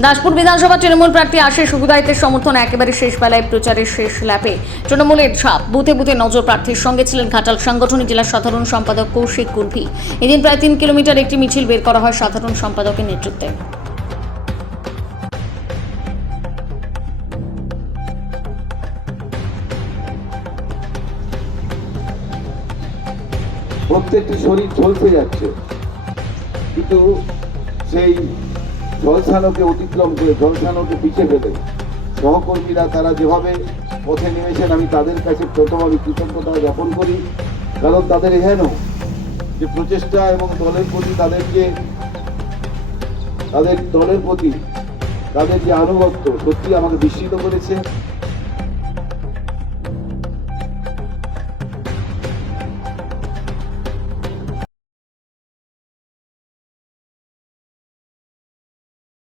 দাসপুর বিধানসভা তৃণমূল প্রার্থী আশিস হুদায়তের সমর্থন একেবারে শেষ বেলায় প্রচারের শেষ ল্যাপে তৃণমূলের ঝাঁপ বুথে বুথে নজর প্রার্থীর সঙ্গে ছিলেন ঘাটাল সাংগঠনিক জেলা সাধারণ সম্পাদক কৌশিক কুর্ভি। এদিন প্রায় 3 কিলোমিটার একটি মিছিল বের করা হয় সাধারণ সম্পাদকের নেতৃত্বে। প্রত্যেকটি শরীর ঝলসে যাচ্ছে, কিন্তু সেই ঝলসানোকে অতিক্রম করে ঝলসানোকে পিছিয়ে ফেলে সহকর্মীরা তারা যেভাবে পথে নেমেছেন, আমি তাদের কাছে প্রথমে কৃতজ্ঞতা জ্ঞাপন করি। কারণ তাদের এহেন যে প্রচেষ্টা এবং দলের প্রতি তাদের দলের প্রতি তাদের যে আনুগত্য সত্যি আমাকে বিস্মিত করেছে।